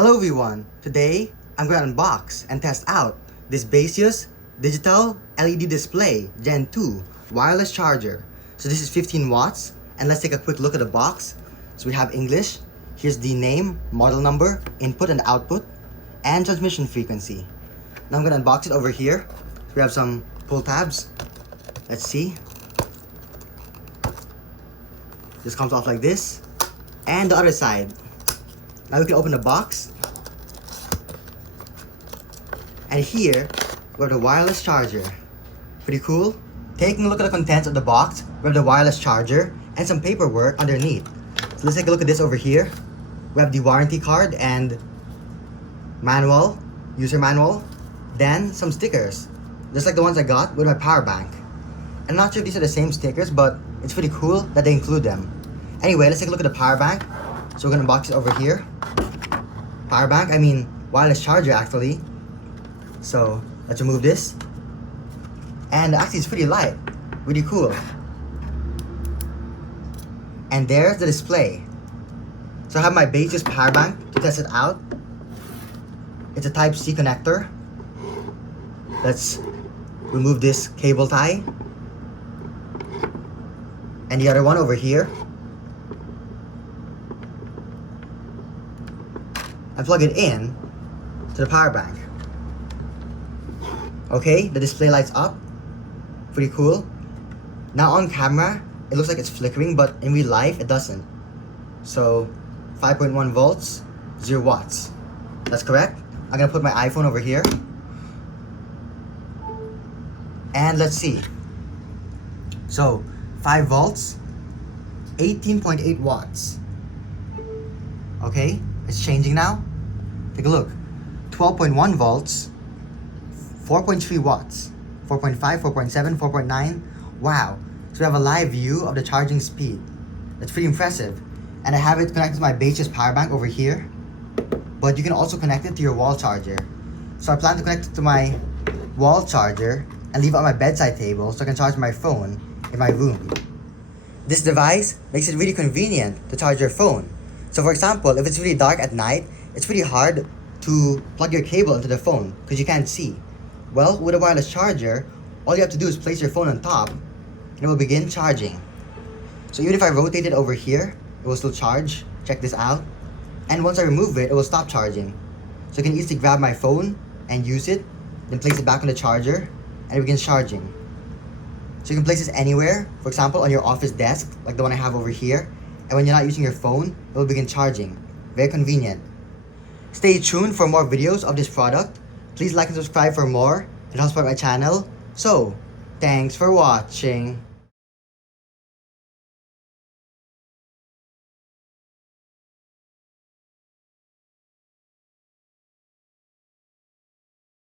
Hello everyone! Today, I'm going to unbox and test out this Baseus digital LED display Gen 2 wireless charger. So this is 15 watts, and let's take a quick look at the box. So we have English, here's the name, model number, input and output, and transmission frequency. Now I'm going to unbox it over here. We have some pull tabs. Let's see. This comes off like this. And the other side. Now we can open the box. And here, we have the wireless charger. Pretty cool. Taking a look at the contents of the box, we have the wireless charger and some paperwork underneath. So let's take a look at this over here. We have the warranty card and manual, user manual, then some stickers, just like the ones I got with my power bank. I'm not sure if these are the same stickers, but it's pretty cool that they include them. Anyway, let's take a look at the power bank. So we're gonna box it over here. Power bank, wireless charger actually. So let's remove this. And actually it's pretty light, really cool. And there's the display. So I have my Baseus power bank to test it out. It's a Type-C connector. Let's remove this cable tie. And the other one over here. And plug it in to the power bank. Okay, the display lights up. Pretty cool. Now on camera, it looks like it's flickering, but in real life, it doesn't. So 5.1 volts, 0 watts. That's correct. I'm gonna put my iPhone over here. And let's see. So 5 volts, 18.8 watts. Okay, it's changing now. Take a look. 12.1 volts, 4.3 watts, 4.5, 4.7, 4.9. Wow. So we have a live view of the charging speed. That's pretty impressive. And I have it connected to my Baseus power bank over here. But you can also connect it to your wall charger. So I plan to connect it to my wall charger and leave it on my bedside table so I can charge my phone in my room. This device makes it really convenient to charge your phone. So for example, if it's really dark at night, it's pretty hard to plug your cable into the phone because you can't see. Well, with a wireless charger, all you have to do is place your phone on top and it will begin charging. So even if I rotate it over here, it will still charge. Check this out. And once I remove it, it will stop charging. So I can easily grab my phone and use it, then place it back on the charger and it begins charging. So you can place this anywhere, for example on your office desk, like the one I have over here. And when you're not using your phone, it will begin charging. Very convenient. Stay tuned for more videos of this product. Please like and subscribe for more. It helps support my channel. So, thanks for watching.